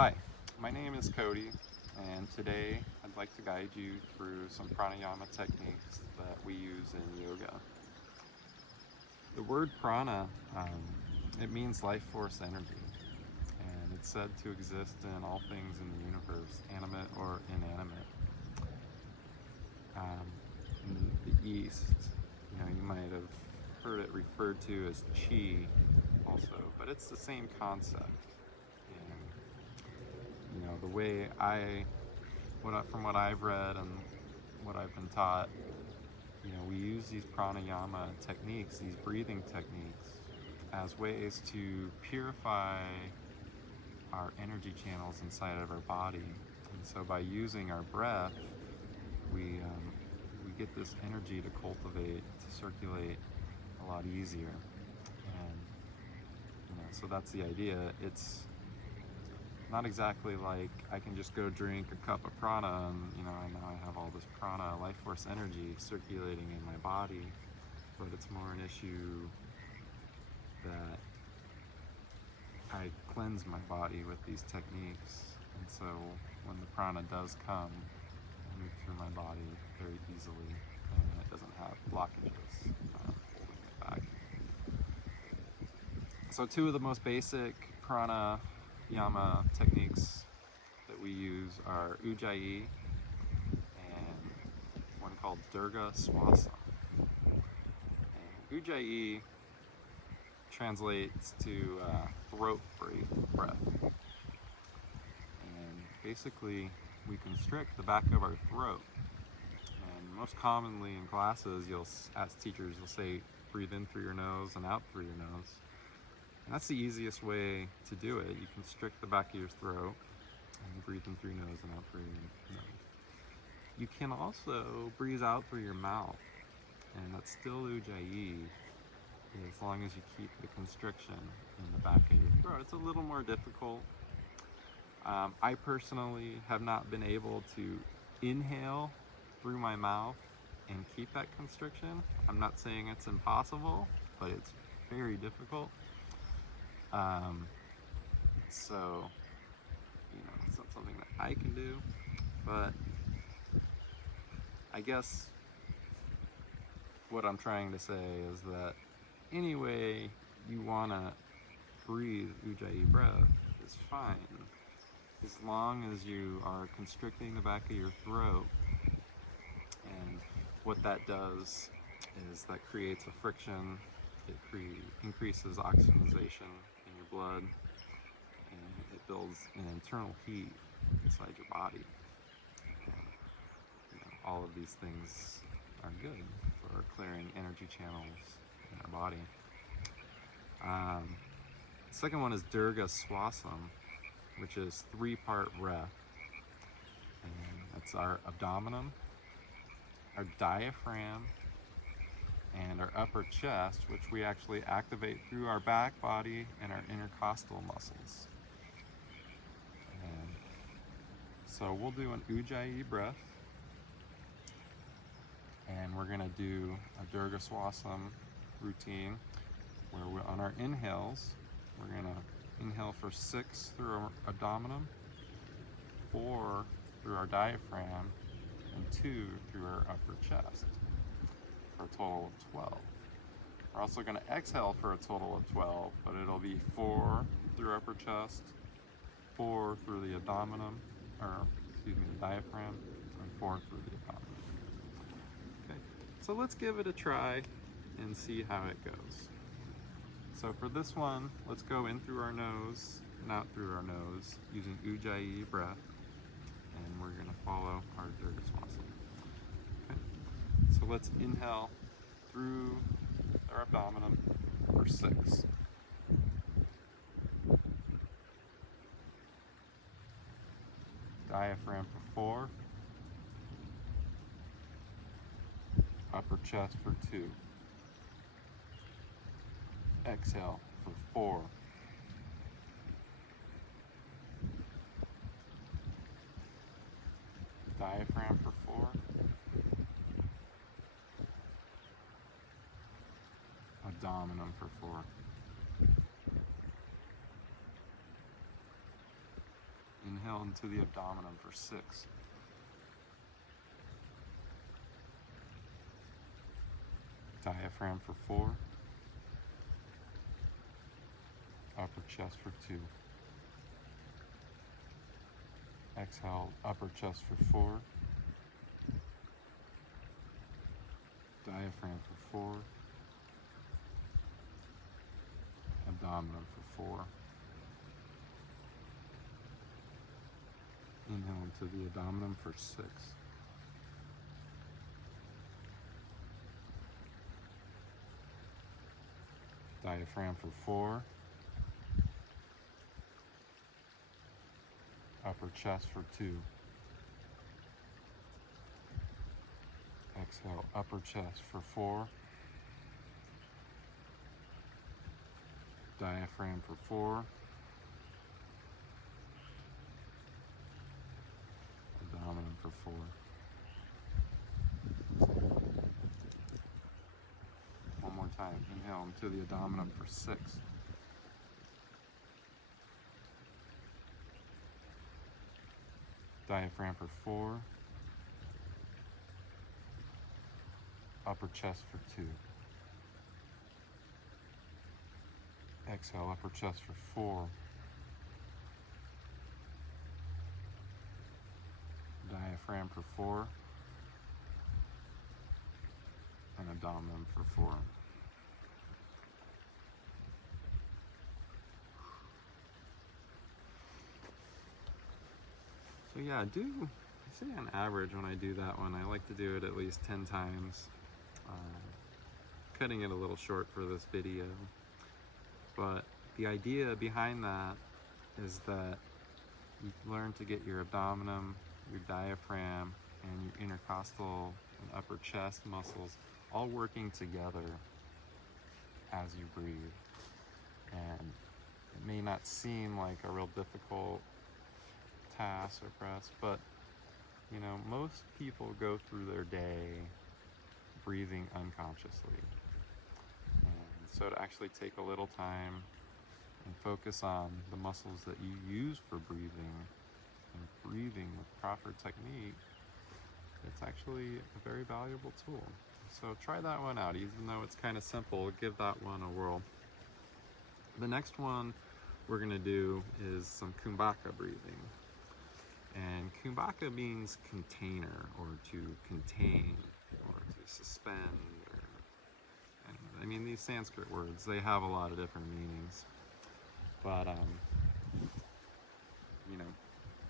Hi, my name is Cody, and today I'd like to guide you through some pranayama techniques that we use in yoga. The word prana, it means life force energy, and it's said to exist in all things in the universe, animate or inanimate. In the East, you might have heard it referred to as chi also, but it's the same concept. And the way from what I've read and what I've been taught, we use these pranayama techniques, these breathing techniques, as ways to purify our energy channels inside of our body. And so by using our breath, we get this energy to cultivate, to circulate a lot easier. And so that's the idea. It's not exactly like I can just go drink a cup of prana and now I have all this prana, life force energy circulating in my body, but it's more an issue that I cleanse my body with these techniques, and so when the prana does come, it moves through my body very easily and it doesn't have blockages holding it back. So two of the most basic pranayama techniques that we use are ujjayi and one called Durga Swasam. And ujjayi translates to throat breath. And basically, we constrict the back of our throat. And most commonly in classes, as teachers, you'll say, breathe in through your nose and out through your nose. And that's the easiest way to do it. You constrict the back of your throat and you breathe in through your nose and out through your nose. You can also breathe out through your mouth, and that's still ujjayi, as long as you keep the constriction in the back of your throat. It's a little more difficult. I personally have not been able to inhale through my mouth and keep that constriction. I'm not saying it's impossible, but it's very difficult. So it's not something that I can do, but I guess what I'm trying to say is that any way you want to breathe ujjayi breath is fine, as long as you are constricting the back of your throat. And what that does is that creates a friction, it increases oxygenation in your blood, and it builds an internal heat inside your body. And all of these things are good for clearing energy channels in our body. The second one is Durga Swasam, which is 3-part breath. And that's our abdomen, our diaphragm, and our upper chest, which we actually activate through our back body and our intercostal muscles. And so we'll do an ujjayi breath, and we're going to do a Durga Swasam routine where on our inhales, we're going to inhale for 6 through our abdomen, 4 through our diaphragm, and 2 through our upper chest, for a total of 12. We're also going to exhale for a total of 12, but it'll be 4 through upper chest, 4 through the the diaphragm, and 4 through the abdomen. Okay, so let's give it a try and see how it goes. So for this one, let's go in through our nose and out through our nose using ujjayi breath, and we're going to follow our Durga Swasam. Okay, so let's inhale through our abdomen for 6. Diaphragm for 4. Upper chest for 2. Exhale for 4. Diaphragm for 4. Abdomen for 4. Inhale into the abdomen for 6. Diaphragm for 4. Upper chest for 2. Exhale, upper chest for 4. Diaphragm for 4. Abdomen for 4. Inhale into the abdomen for 6. Diaphragm for 4. Upper chest for 2. Exhale, upper chest for 4. Diaphragm for 4. Abdomen for 4. One more time. Inhale into the abdomen for 6. Diaphragm for 4. Upper chest for 2. Exhale, upper chest for 4. Diaphragm for 4. And abdomen for 4. So yeah, say on average when I do that one, I like to do it at least 10 times. Cutting it a little short for this video. But the idea behind that is that you learn to get your abdomen, your diaphragm, and your intercostal and upper chest muscles all working together as you breathe. And it may not seem like a real difficult task or press, but you know, most people go through their day breathing unconsciously. And so to actually take a little time and focus on the muscles that you use for breathing and breathing with proper technique, it's actually a very valuable tool. So try that one out. Even though it's kind of simple, give that one a whirl. The next one we're going to do is some kumbhaka breathing. And kumbhaka means container, or to contain, or to suspend. I mean, these Sanskrit words, they have a lot of different meanings. But, you know,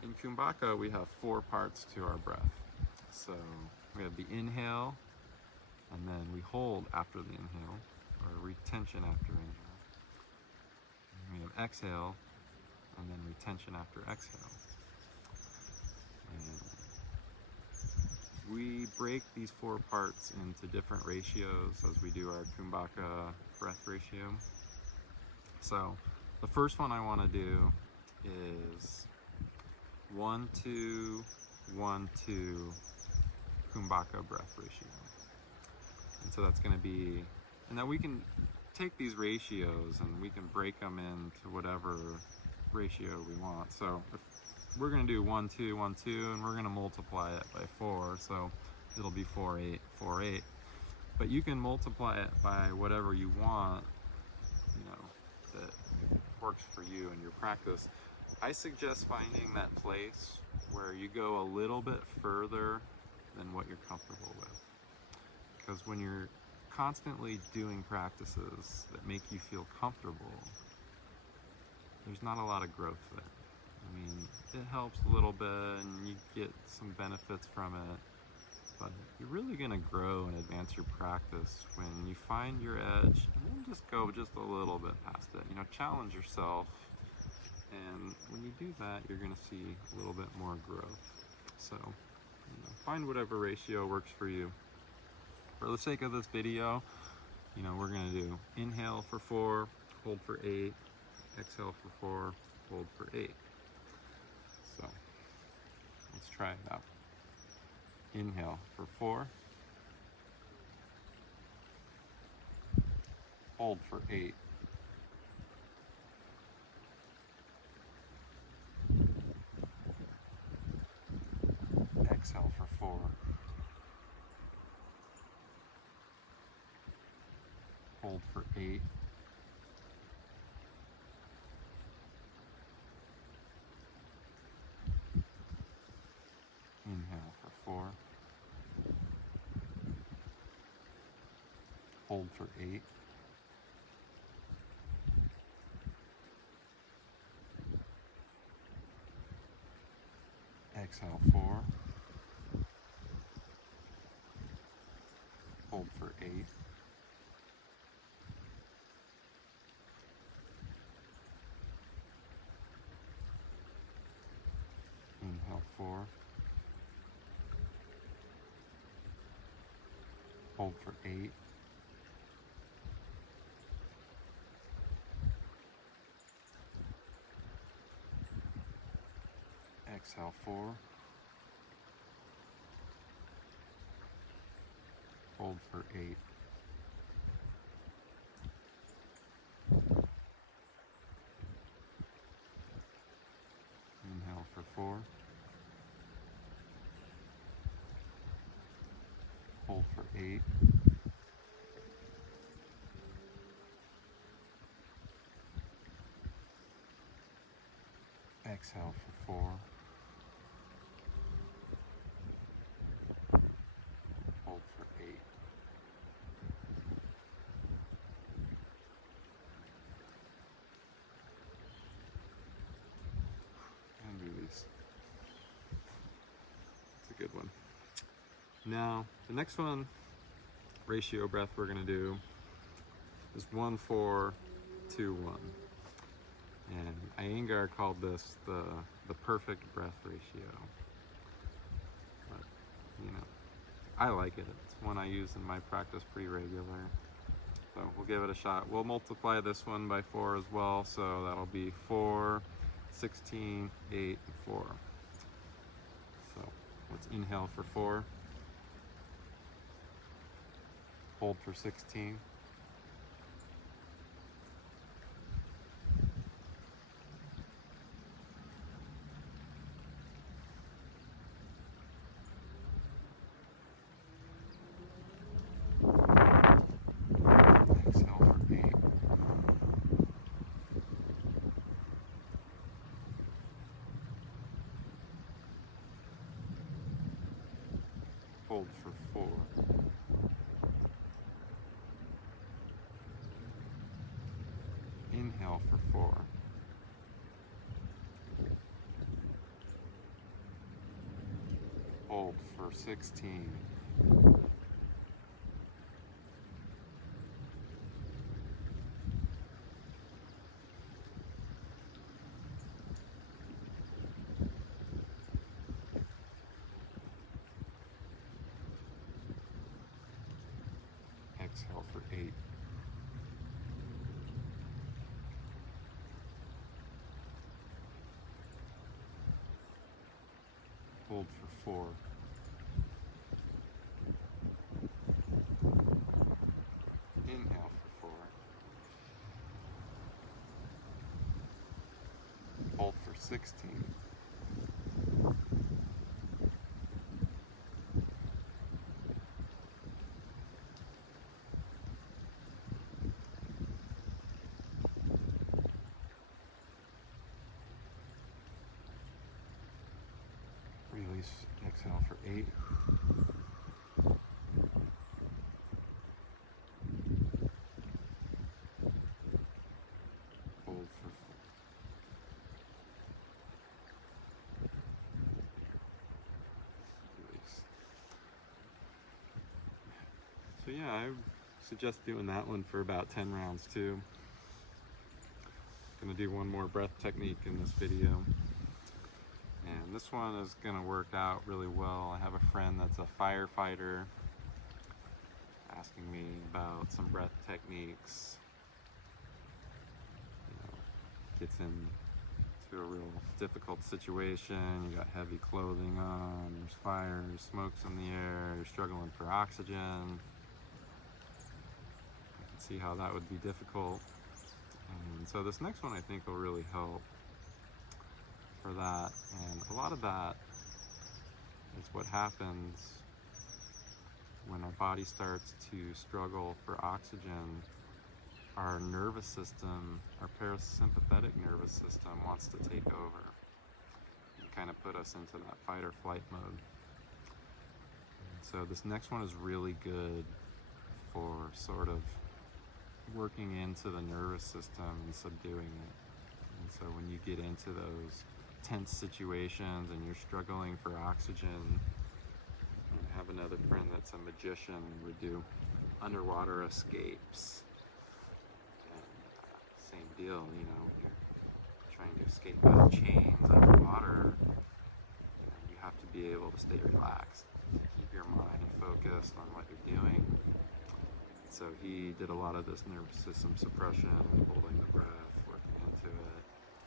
in kumbhaka we have 4 parts to our breath. So we have the inhale, and then we hold after the inhale, or retention after inhale. And we have exhale, and then retention after exhale. And we break these 4 parts into different ratios as we do our kumbhaka breath ratio. So the first one I want to do is 1, 2, 1, 2 kumbhaka breath ratio. And so that's going to be, and then we can take these ratios and we can break them into whatever ratio we want. So if we're going to do 1, 2, 1, 2, and we're going to multiply it by 4, so it'll be 4, 8, 4, 8. But you can multiply it by whatever you want, you know, that works for you in your practice. I suggest finding that place where you go a little bit further than what you're comfortable with. Because when you're constantly doing practices that make you feel comfortable, there's not a lot of growth there. I mean, it helps a little bit and you get some benefits from it, but you're really going to grow and advance your practice when you find your edge and then just go just a little bit past it. You know, challenge yourself, and when you do that, you're going to see a little bit more growth. So, you know, find whatever ratio works for you. For the sake of this video, you know, we're going to do inhale for 4, hold for 8, exhale for 4, hold for 8. So let's try it out. Inhale for 4, hold for 8, 4. Hold for 8. Inhale for 4. Hold for 8. Exhale 4. Hold for 8. Inhale 4. Hold for 8. Exhale 4. Hold for 8. Inhale for 4. Hold for 8. Exhale for 4. Hold for 8. And release. It's a good one. Now, the next one, ratio breath we're going to do is 1, 4, 2, 1. And Iyengar called this the perfect breath ratio. But, you know, I like it. It's one I use in my practice pretty regular. So we'll give it a shot. We'll multiply this one by 4 as well. So that'll be 4, 16, 8, and 4. So let's inhale for 4. Hold for 16. Exhale for 8. Hold for 4. Inhale for 4. Hold for 16. Exhale for 8. Hold for 4. Inhale for 4. Hold for 16. Release, exhale for 8. Hold for 4. Release. So yeah, I suggest doing that one for about 10 rounds too. Gonna do one more breath technique in this video. And this one is gonna work out really well. I have a friend that's a firefighter asking me about some breath techniques. You know, gets into a real difficult situation. You got heavy clothing on, there's fire, there's smokes in the air, you're struggling for oxygen. I can see how that would be difficult. And so this next one I think will really help for that. And a lot of that It's what happens when our body starts to struggle for oxygen. Our nervous system, our parasympathetic nervous system, wants to take over and kind of put us into that fight or flight mode. So this next one is really good for sort of working into the nervous system and subduing it. And so when you get into those tense situations and you're struggling for oxygen, I have another friend that's a magician and would do underwater escapes. And same deal, you know, you're trying to escape out of chains underwater. You have to be able to stay relaxed, keep your mind focused on what you're doing. So he did a lot of this nervous system suppression, holding the breath, working into it.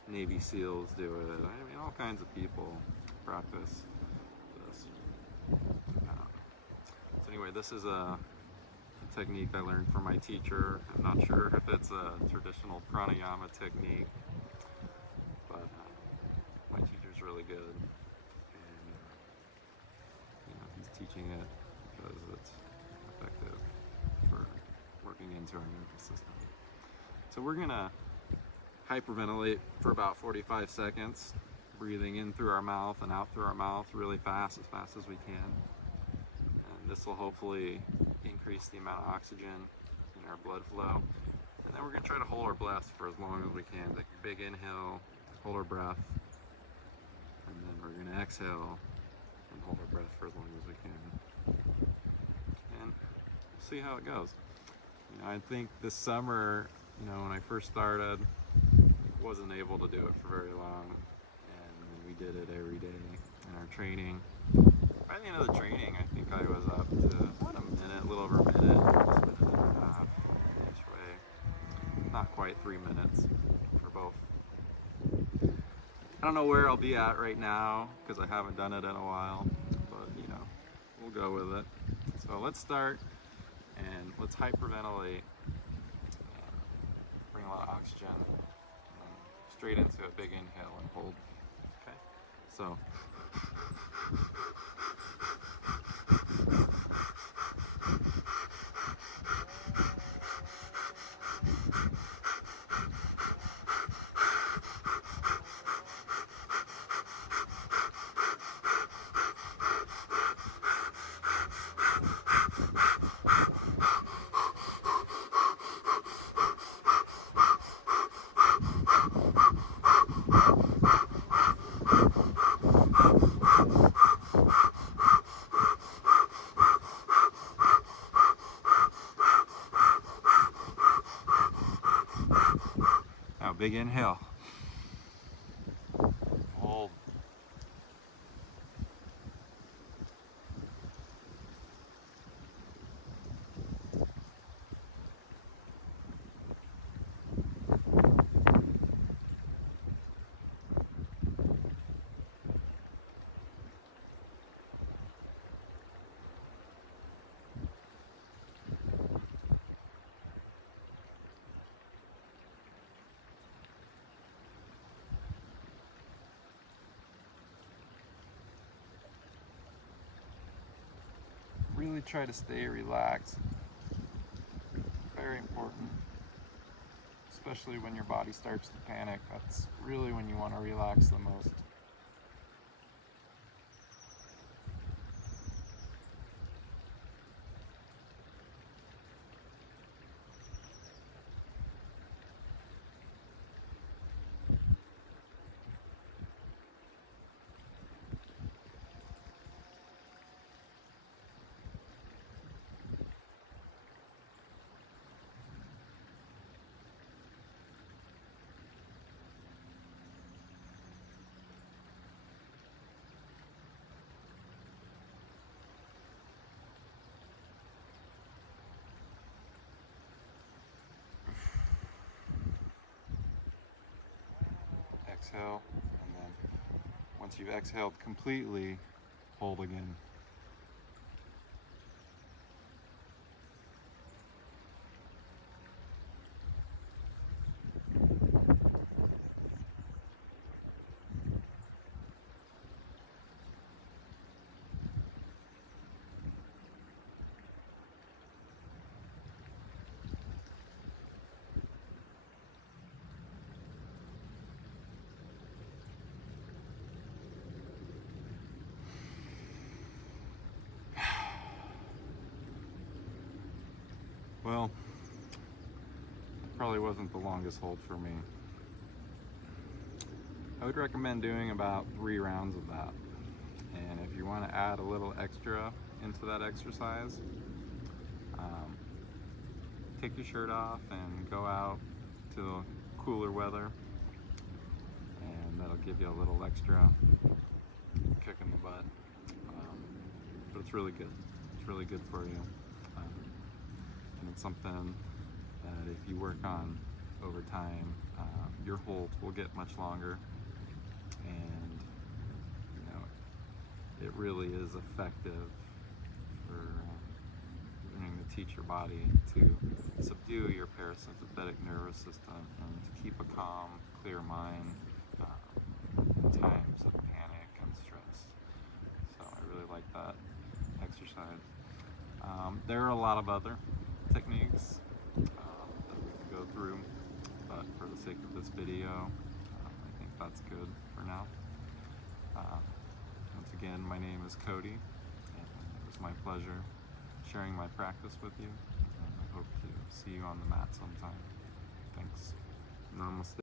Navy SEALs do it. I mean, all kinds of people practice this. So anyway, this is a technique I learned from my teacher. I'm not sure if it's a traditional pranayama technique, but my teacher's really good, and you know, he's teaching it because it's effective for working into our nervous system. So we're gonna hyperventilate for about 45 seconds, breathing in through our mouth and out through our mouth really fast as we can. And this will hopefully increase the amount of oxygen in our blood flow. And then we're gonna try to hold our breath for as long as we can. Take a big inhale, hold our breath, and then we're gonna exhale and hold our breath for as long as we can. And we'll see how it goes. You know, I think this summer, you know, when I first started, wasn't able to do it for very long, and we did it every day in our training. By the end of the training, I think I was up to about a minute, a little over a minute, almost a minute and a half each way. Not quite 3 minutes for both. I don't know where I'll be at right now because I haven't done it in a while, but you know, we'll go with it. So let's start and let's hyperventilate and bring a lot of oxygen straight into a big inhale and hold. Okay, so now big inhale. Hold. Really try to stay relaxed. Very important, especially when your body starts to panic. That's really when you want to relax the most. Exhale, and then once you've exhaled completely, hold again. Well, it probably wasn't the longest hold for me. I would recommend doing about 3 rounds of that. And if you want to add a little extra into that exercise, take your shirt off and go out to cooler weather, and that'll give you a little extra kick in the butt. But it's really good. It's really good for you. And it's something that if you work on over time, your holds will get much longer, and it really is effective for learning to teach your body to subdue your parasympathetic nervous system and to keep a calm, clear mind in times of panic and stress. So I really like that exercise. There are a lot of other techniques that we can go through, but for the sake of this video, I think that's good for now. Once again, my name is Cody, and it was my pleasure sharing my practice with you, and I hope to see you on the mat sometime. Thanks. Namaste.